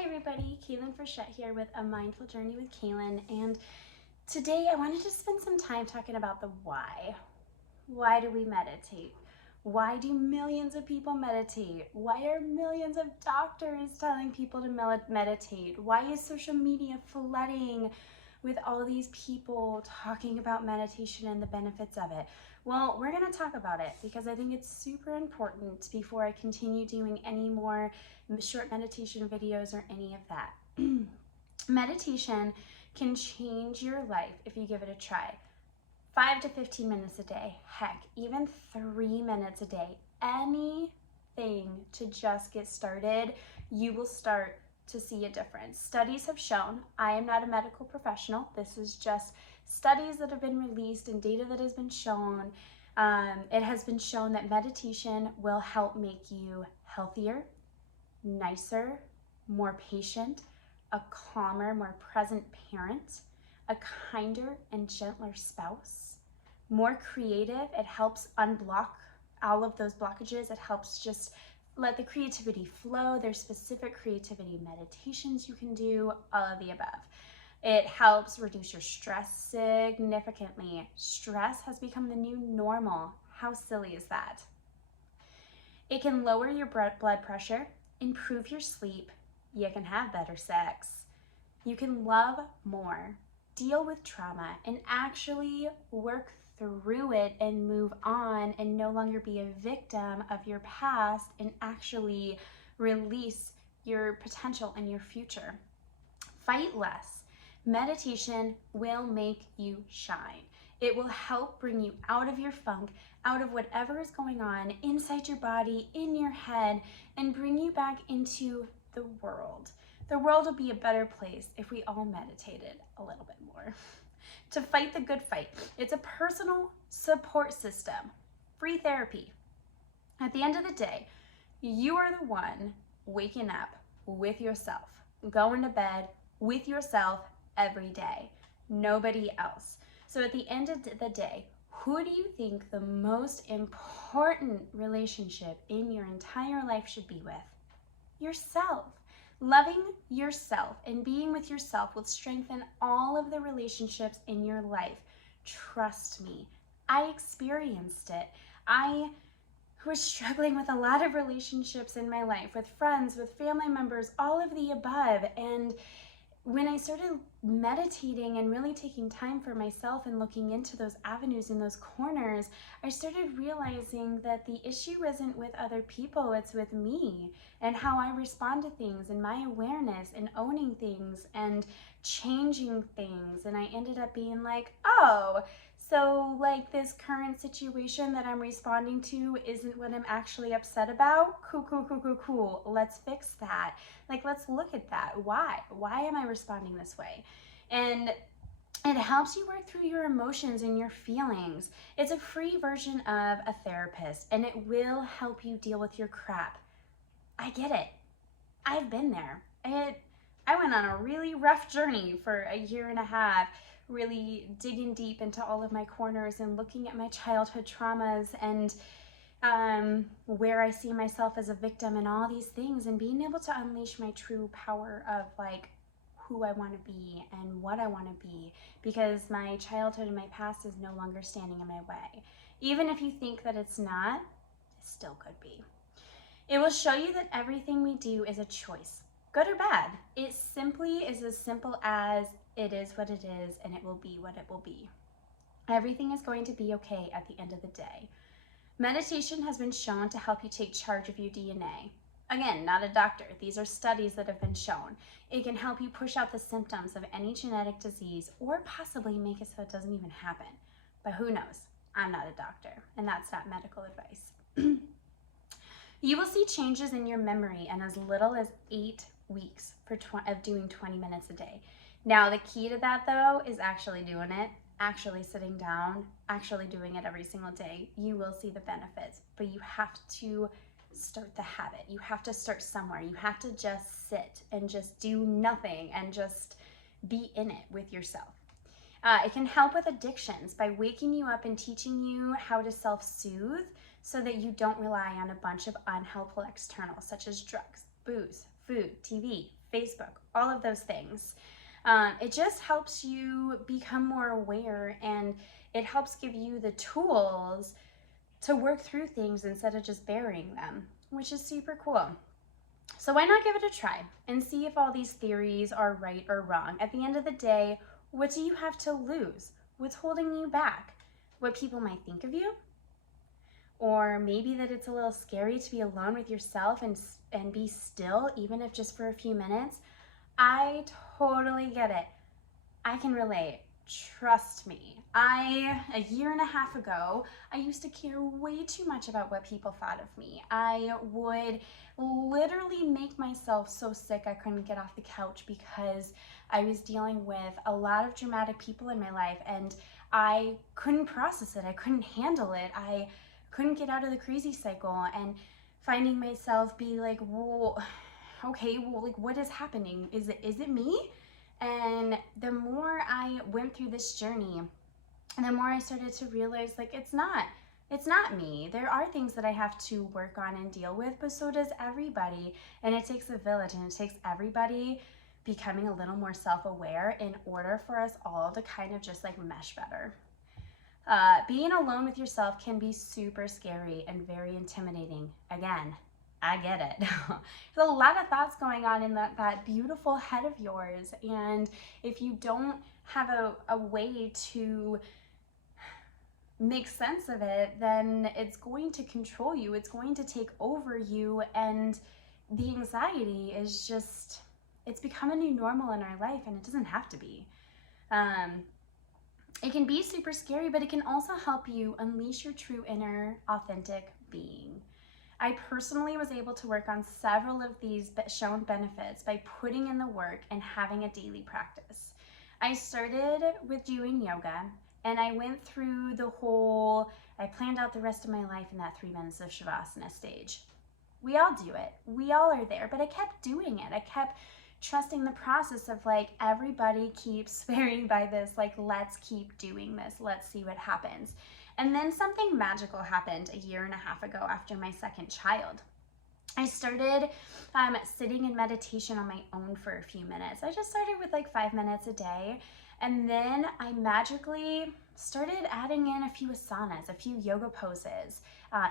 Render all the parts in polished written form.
Hi everybody, Kalynn Frechette here with A Mindful Journey with Kalynn, and today I wanted to spend some time talking about the why. Why do we meditate? Why do millions of people meditate? Why are millions of doctors telling people to meditate? Why is social media flooding with all these people talking about meditation and the benefits of it? Well, we're going to talk about it because I think it's super important before I continue doing any more short meditation videos or any of that. Meditation can change your life if you give it a try. 5 to 15 minutes a day, heck, even 3 minutes a day, anything to just get started, you will start to see a difference. Studies have shown, I am not a medical professional, this is just studies that have been released and data that has been shown. It has been shown that meditation will help make you healthier, nicer, more patient, a calmer, more present parent, a kinder and gentler spouse, more creative. It helps unblock all of those blockages. It helps just let the creativity flow. There's specific creativity meditations you can do, all of the above. It helps reduce your stress significantly. Stress has become the new normal. How silly is that? It can lower your blood pressure, improve your sleep. You can have better sex. You can love more, deal with trauma, and actually work through it and move on and no longer be a victim of your past and actually release your potential and your future. Fight less. Meditation will make you shine. It will help bring you out of your funk, out of whatever is going on inside your body, in your head, and bring you back into the world. The world will be a better place if we all meditated a little bit more. To fight the good fight. It's a personal support system, free therapy. At the end of the day, you are the one waking up with yourself, going to bed with yourself every day, nobody else. So at the end of the day, who do you think the most important relationship in your entire life should be with? Yourself. Loving yourself and being with yourself will strengthen all of the relationships in your life. Trust me, I experienced it. I was struggling with a lot of relationships in my life, with friends, with family members, all of the above. And when I started meditating and really taking time for myself and looking into those avenues and those corners, I started realizing that the issue isn't with other people, it's with me and how I respond to things and my awareness and owning things and changing things. And I ended up being like, oh, so like this current situation that I'm responding to isn't what I'm actually upset about? Cool. Let's fix that. Like, let's look at that. Why? Why am I responding this way? And it helps you work through your emotions and your feelings. It's a free version of a therapist, and it will help you deal with your crap. I get it. I've been there. I went on a really rough journey for a year and a half, really digging deep into all of my corners and looking at my childhood traumas and where I see myself as a victim and all these things, and being able to unleash my true power of like who I want to be and what I want to be, because my childhood and my past is no longer standing in my way. Even if you think that it's not, it still could be. It will show you that everything we do is a choice, good or bad. It simply is as simple as it is what it is, and it will be what it will be. Everything is going to be okay at the end of the day. Meditation has been shown to help you take charge of your DNA. Again, not a doctor. These are studies that have been shown. It can help you push out the symptoms of any genetic disease or possibly make it so it doesn't even happen. But who knows? I'm not a doctor, and that's not medical advice. You will see changes in your memory in as little as 8 weeks of doing 20 minutes a day. Now, the key to that, though, is actually doing it, actually sitting down, actually doing it every single day. You will see the benefits, but you have to start the habit. You have to start somewhere. You have to just sit and just do nothing and just be in it with yourself. It can help with addictions by waking you up and teaching you how to self-soothe so that you don't rely on a bunch of unhelpful externals such as drugs, booze, food, TV, Facebook, all of those things. It just helps you become more aware, and it helps give you the tools to work through things instead of just burying them, which is super cool. So why not give it a try and see if all these theories are right or wrong? At the end of the day, what do you have to lose? What's holding you back? What people might think of you? Or maybe that it's a little scary to be alone with yourself and be still, even if just for a few minutes. I totally get it. I can relate. Trust me. A year and a half ago, I used to care way too much about what people thought of me. I would literally make myself so sick I couldn't get off the couch because I was dealing with a lot of dramatic people in my life, and I couldn't process it. I couldn't handle it. I couldn't get out of the crazy cycle, and finding myself be like, well, okay, well, like, what is happening? Is it me? And the more I went through this journey, the more I started to realize, like, it's not me. There are things that I have to work on and deal with, but so does everybody. And it takes a village, and it takes everybody becoming a little more self-aware in order for us all to kind of just like mesh better. Being alone with yourself can be super scary and very intimidating. Again, I get it. There's a lot of thoughts going on in that beautiful head of yours. And if you don't have a way to make sense of it, then it's going to control you. It's going to take over you. And the anxiety is just, it's become a new normal in our life, and it doesn't have to be. It can be super scary, but it can also help you unleash your true inner authentic being. I personally was able to work on several of these shown benefits by putting in the work and having a daily practice. I started with doing yoga, and I went through I planned out the rest of my life in that 3 minutes of Shavasana stage. We all do it. We all are there, but I kept doing it. I kept trusting the process of like, everybody keeps swearing by this, like, let's keep doing this. Let's see what happens. And then something magical happened a year and a half ago after my second child. I started sitting in meditation on my own for a few minutes. I just started with like 5 minutes a day. And then I magically started adding in a few asanas, a few yoga poses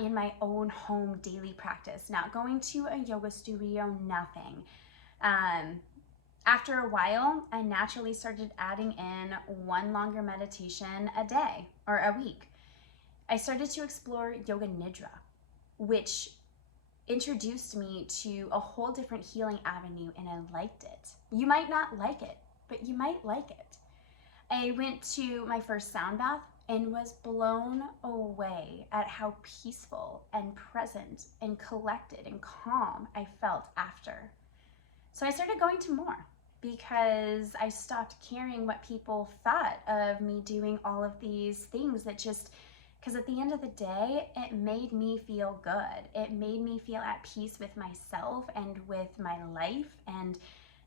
in my own home daily practice. Not going to a yoga studio, nothing. After a while, I naturally started adding in one longer meditation a day or a week. I started to explore Yoga Nidra, which introduced me to a whole different healing avenue, and I liked it. You might not like it, but you might like it. I went to my first sound bath and was blown away at how peaceful and present and collected and calm I felt after. So I started going to more because I stopped caring what people thought of me doing all of these things because at the end of the day, it made me feel good. It made me feel at peace with myself and with my life, and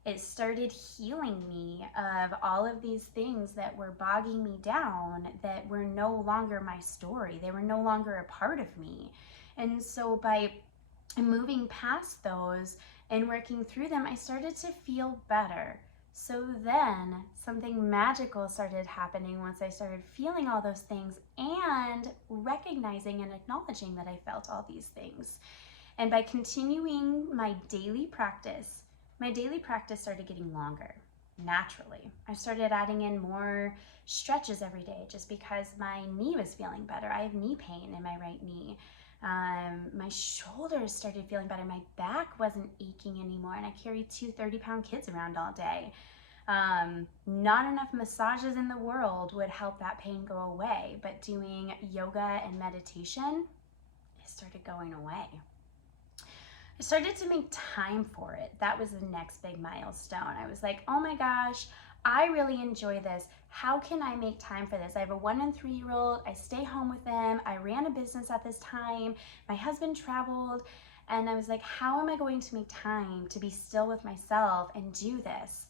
it started healing me of all of these things that were bogging me down, that were no longer my story. They were no longer a part of me. And so by moving past those and working through them, I started to feel better. So then something magical started happening once I started feeling all those things and recognizing and acknowledging that I felt all these things. And by continuing my daily practice started getting longer naturally. I started adding in more stretches every day just because my knee was feeling better. I have knee pain in my right knee. My shoulders started feeling better. My back wasn't aching anymore, and I carried 2 30-pound kids around all day. Not enough massages in the world would help that pain go away, but doing yoga and meditation, it started going away. I started to make time for it. That was the next big milestone. I was like, oh my gosh, I really enjoy this. How can I make time for this? I have a 1 and 3-year-old. I stay home with them. I ran a business at this time. My husband traveled. And I was like, how am I going to make time to be still with myself and do this?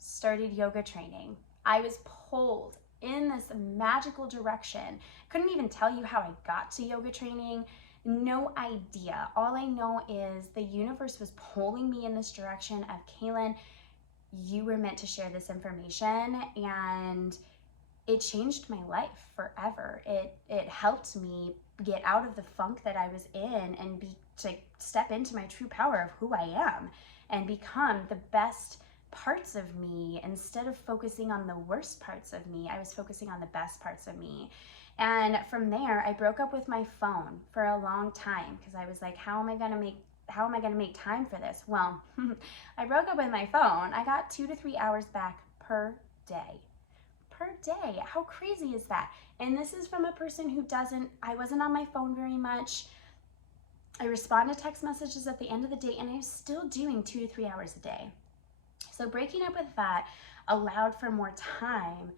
Started yoga training. I was pulled in this magical direction. Couldn't even tell you how I got to yoga training. No idea. All I know is the universe was pulling me in this direction of, Kalynn, you were meant to share this information, and it changed my life forever. It helped me get out of the funk that I was in and to step into my true power of who I am and become the best parts of me. Instead of focusing on the worst parts of me, I was focusing on the best parts of me. And from there, I broke up with my phone for a long time because I was like, how am I going to make time for this? Well, I broke up with my phone. I got 2 to 3 hours back per day. Per day. How crazy is that? And this is from a person who I wasn't on my phone very much. I respond to text messages at the end of the day, and I'm still doing 2 to 3 hours a day. So breaking up with that allowed for more time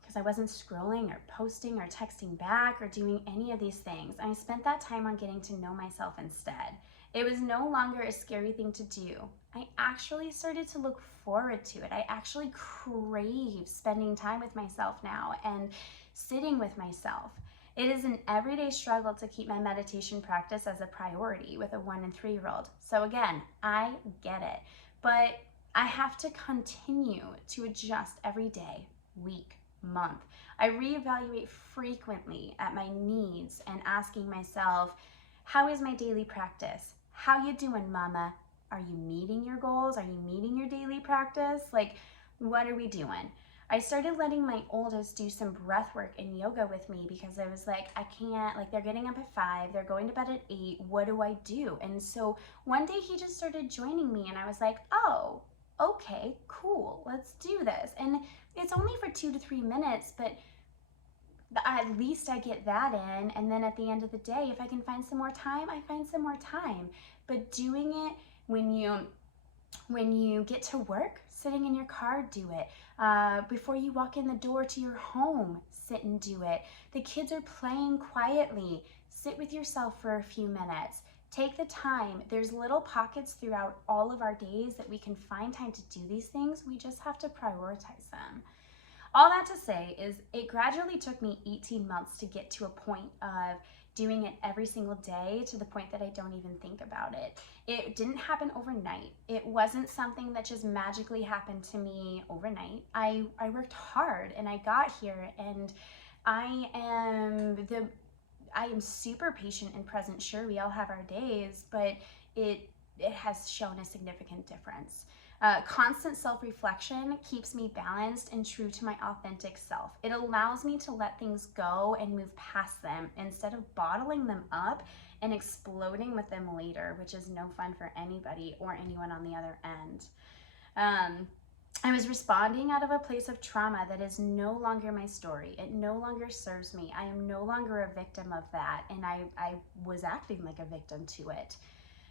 because I wasn't scrolling or posting or texting back or doing any of these things. I spent that time on getting to know myself instead. It was no longer a scary thing to do. I actually started to look forward to it. I actually crave spending time with myself now and sitting with myself. It is an everyday struggle to keep my meditation practice as a priority with a 1 and 3-year-old. So again, I get it, but I have to continue to adjust every day, week, month. I reevaluate frequently at my needs and asking myself, how is my daily practice? How you doing, mama? Are you meeting your goals? Are you meeting your daily practice? Like, what are we doing? I started letting my oldest do some breath work and yoga with me because I was like, I can't, like, they're getting up at 5, they're going to bed at 8, what do I do? And so one day he just started joining me and I was like, oh, okay, cool, let's do this. And it's only for 2 to 3 minutes, but at least I get that in. And then at the end of the day, if I can find some more time, I find some more time. But doing it when you get to work, sitting in your car, do it. Before you walk in the door to your home, sit and do it. The kids are playing quietly. Sit with yourself for a few minutes. Take the time. There's little pockets throughout all of our days that we can find time to do these things. We just have to prioritize them. All that to say is it gradually took me 18 months to get to a point of doing it every single day, to the point that I don't even think about it. It didn't happen overnight. It wasn't something that just magically happened to me overnight. I worked hard and I got here, and I am super patient and present. Sure, we all have our days, but it has shown a significant difference. Constant self-reflection keeps me balanced and true to my authentic self. It allows me to let things go and move past them instead of bottling them up and exploding with them later, which is no fun for anybody or anyone on the other end. I was responding out of a place of trauma that is no longer my story. It no longer serves me. I am no longer a victim of that, and I was acting like a victim to it.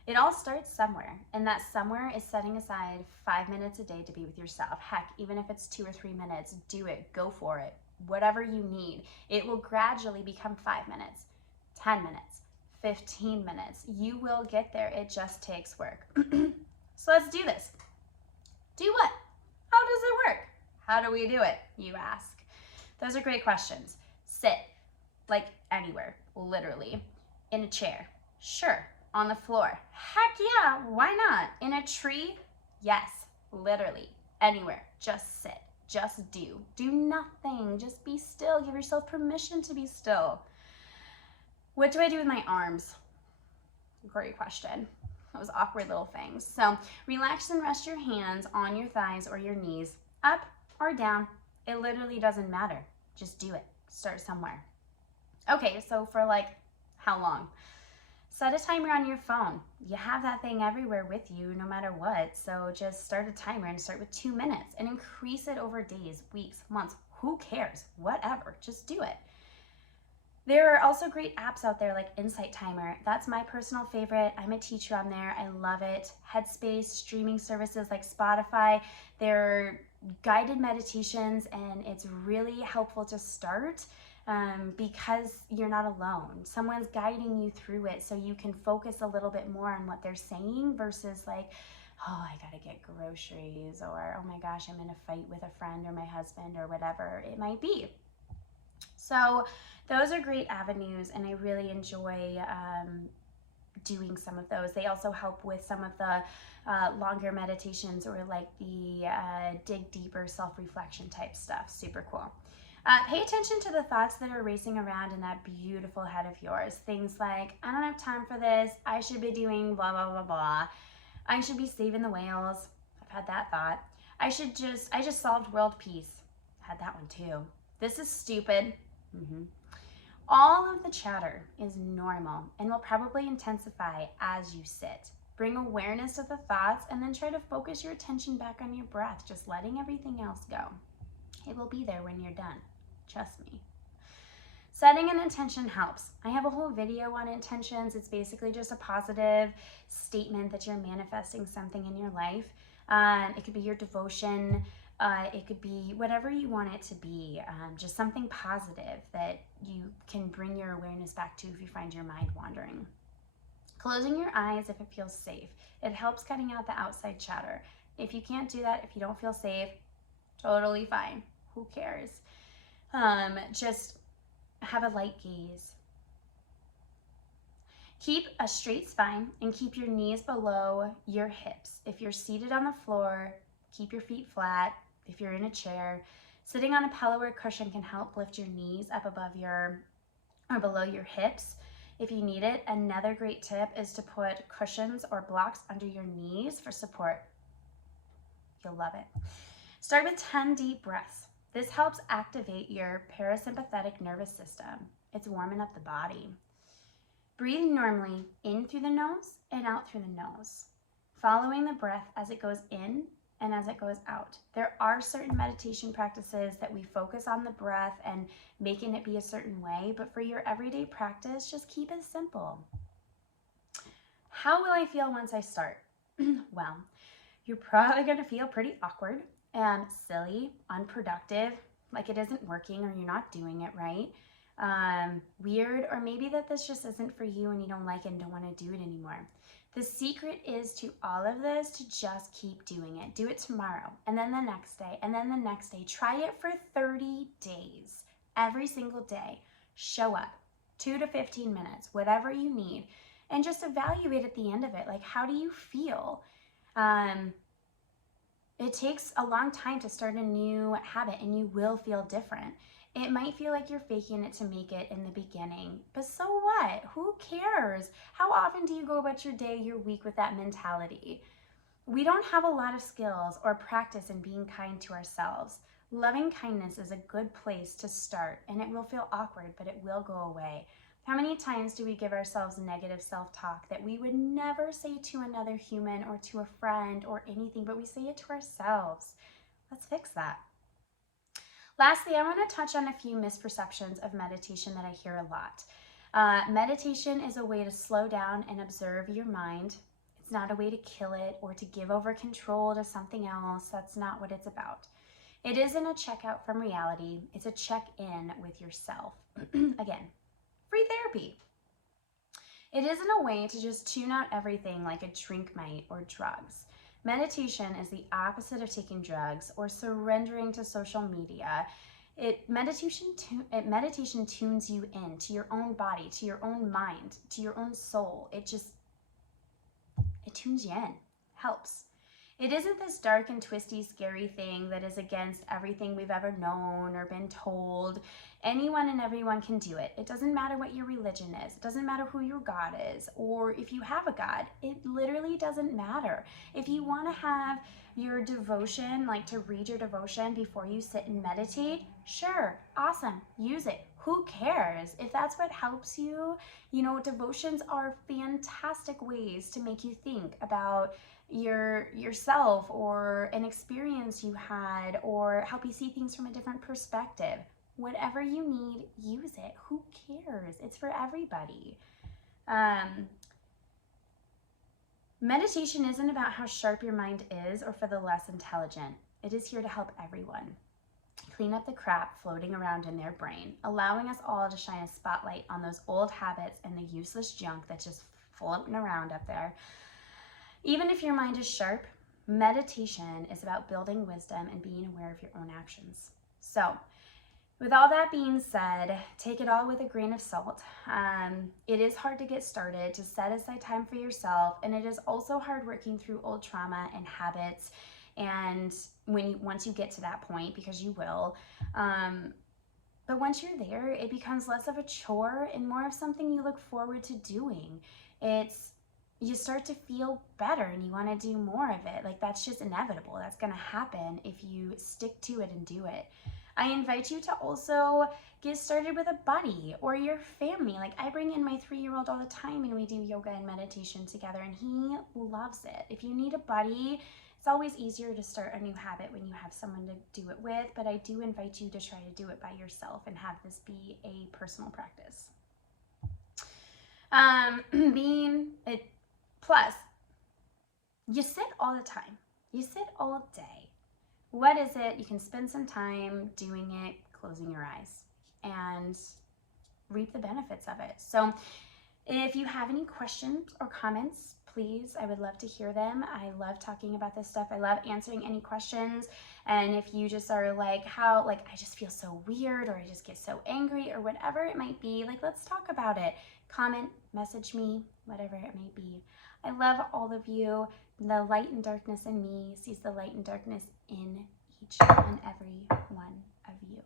It all starts somewhere, and that somewhere is setting aside 5 minutes a day to be with yourself. Heck, even if it's 2 or 3 minutes, do it, go for it. Whatever you need. It will gradually become 5 minutes, 10 minutes, 15 minutes. You will get there. It just takes work. So let's do this. Do what? How does it work? How do we do it, you ask? Those are great questions. Sit, like anywhere, literally. In a chair, sure. On the floor, heck yeah, why not? In a tree, yes, literally. Anywhere, just sit, just do nothing, just be still. Give yourself permission to be still. What do I do with my arms? Great question. Those awkward little things. So relax and rest your hands on your thighs or your knees, up or down. It literally doesn't matter. Just do it. Start somewhere. Okay, so for like how long? Set a timer on your phone. You have that thing everywhere with you no matter what. So just start a timer and start with 2 minutes and increase it over days, weeks, months. Who cares? Whatever. Just do it. There are also great apps out there like Insight Timer. That's my personal favorite. I'm a teacher on there. I love it. Headspace, streaming services like Spotify. They're guided meditations, and it's really helpful to start because you're not alone. Someone's guiding you through it so you can focus a little bit more on what they're saying versus like, oh, I gotta get groceries, or oh my gosh, I'm in a fight with a friend or my husband or whatever it might be. So those are great avenues, and I really enjoy doing some of those. They also help with some of the longer meditations, or like the dig deeper self-reflection type stuff. Super cool. Pay attention to the thoughts that are racing around in that beautiful head of yours. Things like, I don't have time for this. I should be doing blah, blah, blah, blah. I should be saving the whales. I've had that thought. I just solved world peace. Had that one too. This is stupid. All of the chatter is normal and will probably intensify as you sit. Bring awareness to the thoughts and then try to focus your attention back on your breath, just letting everything else go. It will be there when you're done. Trust me. Setting an intention helps. I have a whole video on intentions. It's basically just a positive statement that you're manifesting something in your life. It could be your devotion. It could be whatever you want it to be, just something positive that you can bring your awareness back to if you find your mind wandering. Closing your eyes if it feels safe. It helps cutting out the outside chatter. If you can't do that, if you don't feel safe, totally fine. Who cares? Just have a light gaze. Keep a straight spine and keep your knees below your hips. If you're seated on the floor, keep your feet flat. If you're in a chair, sitting on a pillow or cushion can help lift your knees up above or below your hips if you need it. Another great tip is to put cushions or blocks under your knees for support. You'll love it. Start with 10 deep breaths. This helps activate your parasympathetic nervous system. It's warming up the body. Breathe normally in through the nose and out through the nose, following the breath as it goes in and as it goes out. There are certain meditation practices that we focus on the breath and making it be a certain way, but for your everyday practice, just keep it simple. How will I feel once I start? Well, you're probably gonna feel pretty awkward and silly, unproductive, like it isn't working or you're not doing it right. Weird, or maybe that this just isn't for you and you don't like it and don't want to do it anymore. The secret is to all of this to just keep doing it. Do it tomorrow, and then the next day, and then the next day. Try it for 30 days, every single day. Show up, 2 to 15 minutes, whatever you need, and just evaluate at the end of it. Like, how do you feel? It takes a long time to start a new habit, and you will feel different. It might feel like you're faking it to make it in the beginning, but so what? Who cares? How often do you go about your day, your week with that mentality? We don't have a lot of skills or practice in being kind to ourselves. Loving kindness is a good place to start, and it will feel awkward, but it will go away. How many times do we give ourselves negative self-talk that we would never say to another human or to a friend or anything, but we say it to ourselves? Let's fix that. Lastly, I want to touch on a few misperceptions of meditation that I hear a lot. Meditation is a way to slow down and observe your mind. It's not a way to kill it or to give over control to something else. That's not what it's about. It isn't a checkout from reality. It's a check-in with yourself. Again, free therapy. It isn't a way to just tune out everything like a drink might or drugs. Meditation is the opposite of taking drugs or surrendering to social media. Meditation tunes you in to your own body, to your own mind, to your own soul. It tunes you in, helps. It isn't this dark and twisty, scary thing that is against everything we've ever known or been told. Anyone and everyone can do it. It doesn't matter what your religion is. It doesn't matter who your God is or if you have a God. It literally doesn't matter. If you want to have your devotion, like to read your devotion before you sit and meditate, sure, awesome, use it. Who cares? If that's what helps you, devotions are fantastic ways to make you think about yourself or an experience you had, or help you see things from a different perspective. Whatever you need, use it. Who cares? It's for everybody. Meditation isn't about how sharp your mind is or for the less intelligent. It is here to help everyone clean up the crap floating around in their brain, allowing us all to shine a spotlight on those old habits and the useless junk that's just floating around up there. Even if your mind is sharp, meditation is about building wisdom and being aware of your own actions. So, With all that being said, take it all with a grain of salt. It is hard to get started, to set aside time for yourself, and it is also hard working through old trauma and habits. And once you get to that point, because you will, but once you're there, it becomes less of a chore and more of something you look forward to doing. You start to feel better and you want to do more of it. Like, that's just inevitable. That's going to happen if you stick to it and do it. I invite you to also get started with a buddy or your family. Like, I bring in my 3-year-old all the time and we do yoga and meditation together, and he loves it. If you need a buddy, it's always easier to start a new habit when you have someone to do it with, but I do invite you to try to do it by yourself and have this be a personal practice. Plus, you sit all the time. You sit all day. What is it? You can spend some time doing it, closing your eyes, and reap the benefits of it. So if you have any questions or comments, please, I would love to hear them. I love talking about this stuff. I love answering any questions. And if you just are like, I just feel so weird, or I just get so angry, or whatever it might be, like, let's talk about it. Comment, message me, whatever it may be. I love all of you. The light and darkness in me sees the light and darkness in each and every one of you.